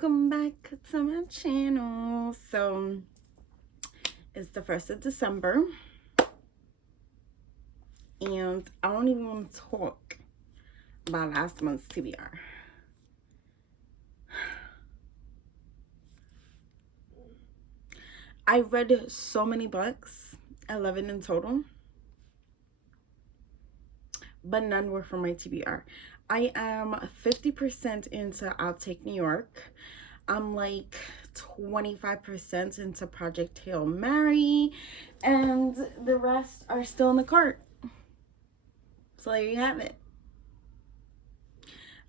Welcome back to my channel. So it's the 1st of December and I don't even want to talk about last month's TBR. I read so many books, 11 in total, but none were from my TBR. I am 50% into I'll Take New York. I'm like 25% into Project Hail Mary, and the rest are still in the cart. So there you have it.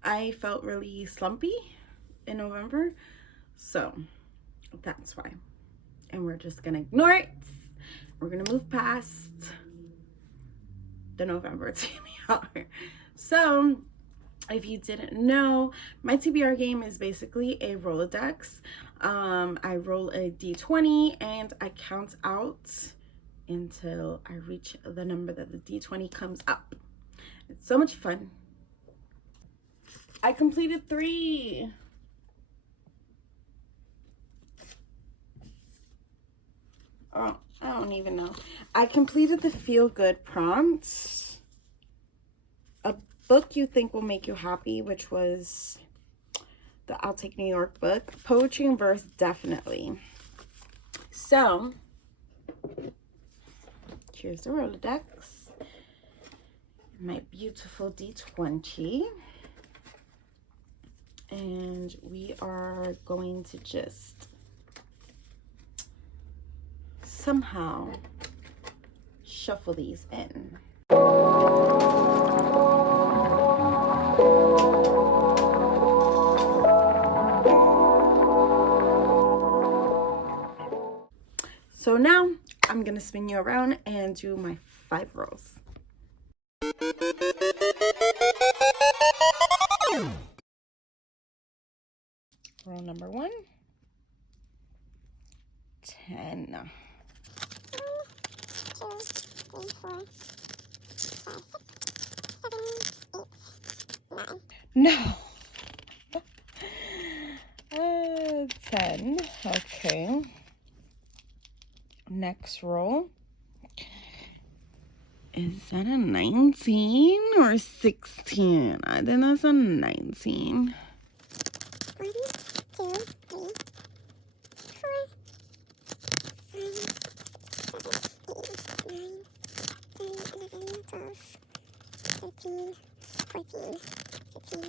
I felt really slumpy in November, so that's why. And we're just gonna ignore it. We're gonna move past the November TBR. So if you didn't know, my TBR game is basically a Rolodex. I roll a d20 and I count out until I reach the number that the d20 comes up. It's so much fun. I completed 3. Oh, I don't even know. I completed the feel good prompt. A book you think will make you happy, which was the I'll Take New York book. Poetry and verse, definitely. So here's the Rolodex. My beautiful D20. And we are going to just somehow shuffle these in. So now I'm gonna spin you around and do my 5 rolls. Roll number 1. 10. 1, 2, 3, 4, 5, 6, 7, 8, 9. No. 10. Okay. Next roll. Is that a 19 or 16? I think that's a 19. 1, 2, 3, 4, 13, 14, 15.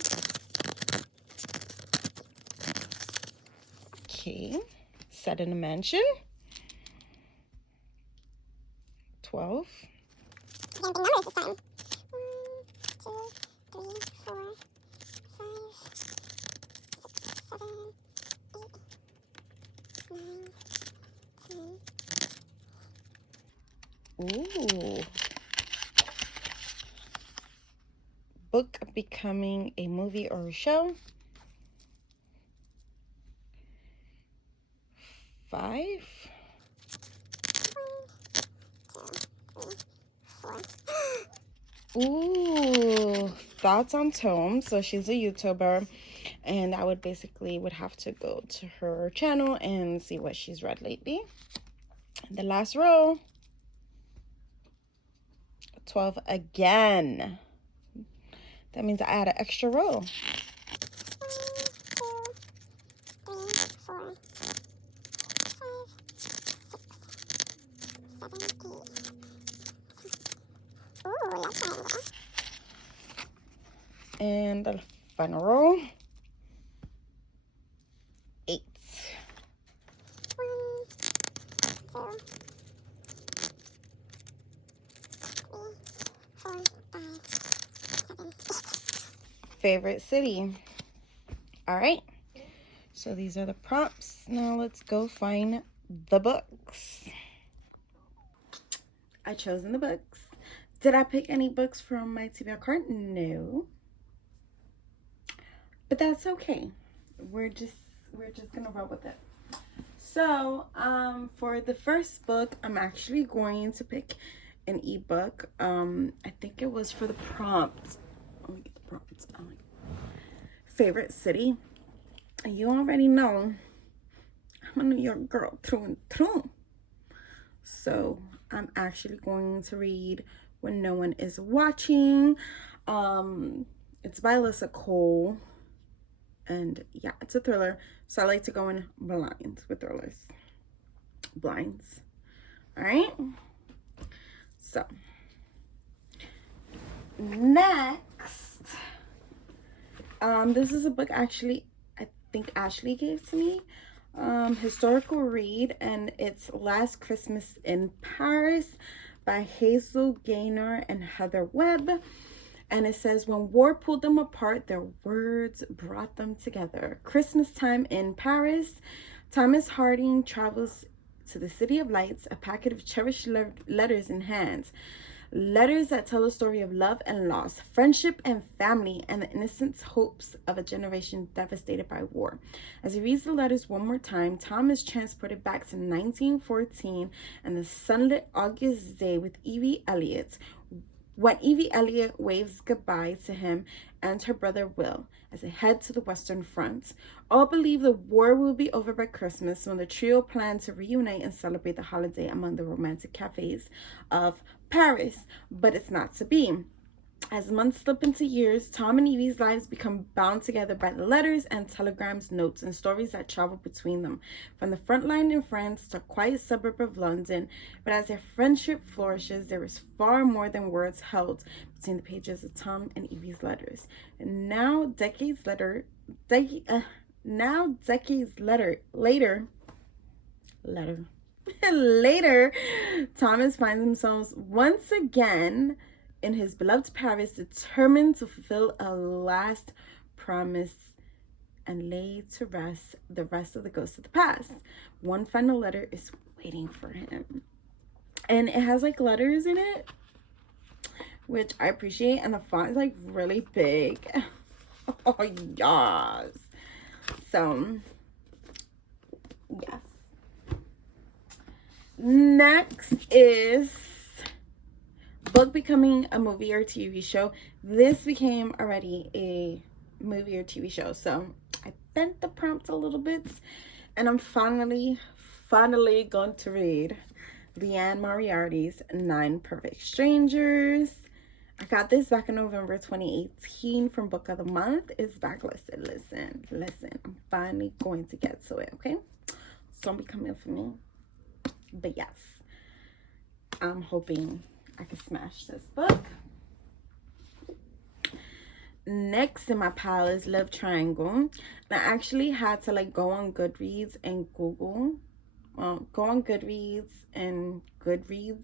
Okay, set in a mansion. 12. Same thing numbers this time. 1, 2, 3, 4, 5, 6, 7, 8, 9, 10. Ooh. Book becoming a movie or a show. 5. 1, 2, 3, 4. Ooh, thoughts on Tome. So she's a YouTuber, and I would have to go to her channel and see what she's read lately. The last roll. 12 again. That means I add an extra roll. 1, 2, 3, 4, 5, 6, 7, 8. Ooh, love triangle. And the final roll. 8. 1, 2, 3, 4, 5, 7, 8. Favorite city. All right. So these are the prompts. Now let's go find the books. I chosen the books. Did I pick any books from my TBR cart? No. But that's okay. We're just gonna roll with it. So for the first book, I'm actually going to pick an ebook. I think it was for the prompt. Let me get the prompts. Favorite city. You already know I'm a New York girl through and through. So I'm actually going to read When No One Is Watching. It's by Alyssa Cole. And yeah, it's a thriller. So I like to go in blind with thrillers. Blinds. Alright? So next. This is a book actually I think Ashley gave to me. Historical read, and it's Last Christmas in Paris by Hazel Gaynor and Heather Webb. And it says, when war pulled them apart, their words brought them together. Christmas time in Paris. Thomas Harding travels to the City of Lights, a packet of cherished letters in hand. Letters that tell a story of love and loss, friendship and family, and the innocent hopes of a generation devastated by war. As he reads the letters one more time, Tom is transported back to 1914 and the sunlit August day with Evie Elliott. When Evie Elliott waves goodbye to him and her brother Will as they head to the Western Front. All believe the war will be over by Christmas, when the trio plan to reunite and celebrate the holiday among the romantic cafes of Paris, but it's not to be. As months slip into years, Tom and Evie's lives become bound together by the letters and telegrams, notes, and stories that travel between them, from the front line in France to a quiet suburb of London. But as their friendship flourishes, there is far more than words held between the pages of Tom and Evie's letters. And now, decades later, Thomas finds himself once again in his beloved Paris, determined to fulfill a last promise and lay to rest the rest of the ghosts of the past. One final letter is waiting for him. And it has like letters in it, which I appreciate. And the font is like really big. Oh, yes. So, yes. Next is book becoming a movie or TV show. This became already a movie or TV show. So I bent the prompt a little bit, and I'm finally going to read Leanne Moriarty's 9 Perfect Strangers. I got this back in November 2018 from Book of the Month. It's backlisted. Listen. I'm finally going to get to it, okay? So don't be coming for me. But yes, I'm hoping I can smash this book. Next in my pile is Love Triangle. And I actually had to like go on Goodreads and Goodreads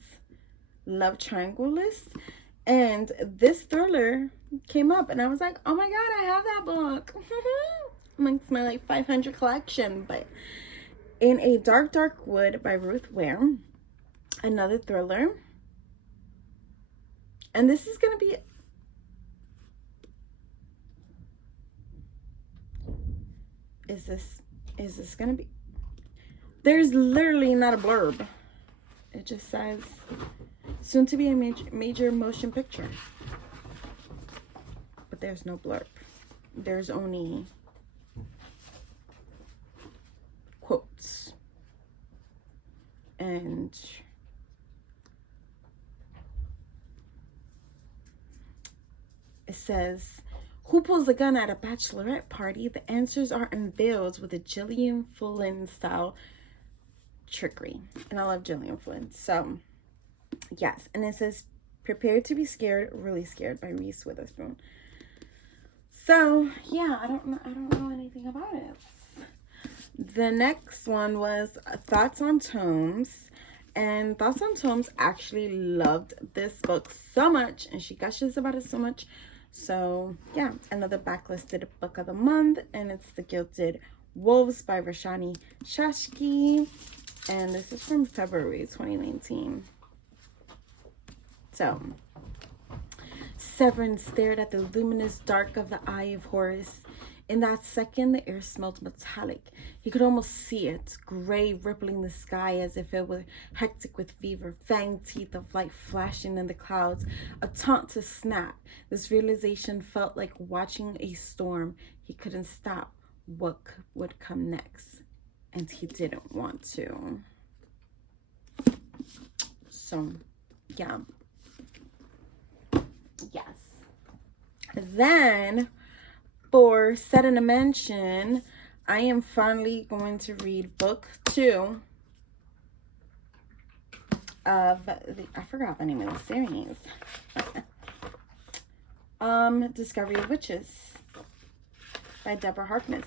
Love Triangle list. And this thriller came up and I was like, oh my god, I have that book. Amongst my like 500 collection. But In a Dark, Dark Wood by Ruth Ware. Another thriller. And this is going to be... Is this going to be... There's literally not a blurb. It just says, soon to be a major motion picture. But there's no blurb. There's only quotes. And... it says, who pulls a gun at a bachelorette party? The answers are unveiled with a Gillian Flynn style trickery. And I love Gillian Flynn. So, yes. And it says, prepare to be scared, really scared by Reese Witherspoon. So, yeah, I don't know anything about it. The next one was Thoughts on Tomes. And Thoughts on Tomes actually loved this book so much. And she gushes about it so much. So, yeah, another backlisted book of the month, and it's The Gilded Wolves by Rashani Shashki, and this is from February 2019. So, Severin stared at the luminous dark of the Eye of Horus. In that second, the air smelled metallic. He could almost see it, gray, rippling the sky as if it were hectic with fever, fanged teeth of light flashing in the clouds, a taunt to snap. This realization felt like watching a storm. He couldn't stop. what would come next, and he didn't want to. So yeah, yes. Then for Set in a Mansion, I am finally going to read book 2 of I forgot the name of the series. Discovery of Witches by Deborah Harkness.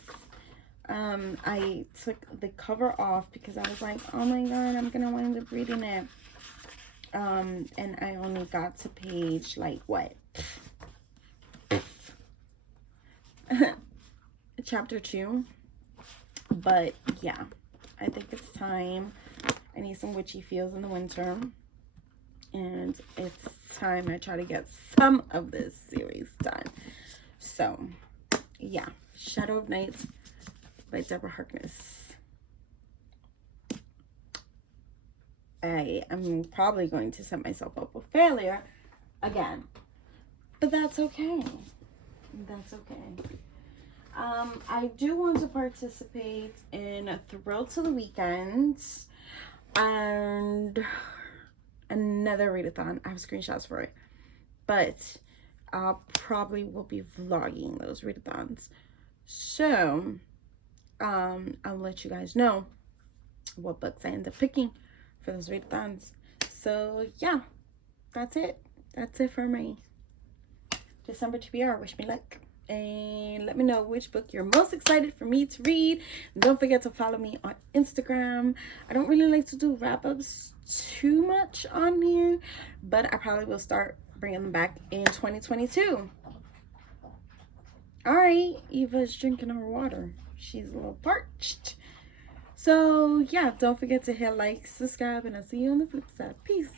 I took the cover off because I was like, oh my god, I'm gonna wind up reading it. And I only got to page like what? Chapter 2. But yeah, I think it's time. I need some witchy feels in the winter, and it's time I try to get some of this series done. So yeah, Shadow of Night by Deborah Harkness. I am probably going to set myself up with failure again, but that's okay. That's okay. I do want to participate in a Thrill to the Weekend and another readathon. I have screenshots for it, but I probably will be vlogging those readathons. So I'll let you guys know what books I end up picking for those readathons. So yeah, that's it. That's it for me. December TBR. Wish me luck. And let me know which book you're most excited for me to read. And don't forget to follow me on Instagram. I don't really like to do wrap-ups too much on here, but I probably will start bringing them back in 2022. All right, Eva's drinking her water. She's a little parched. So yeah, don't forget to hit like, subscribe, and I'll see you on the flip side. Peace.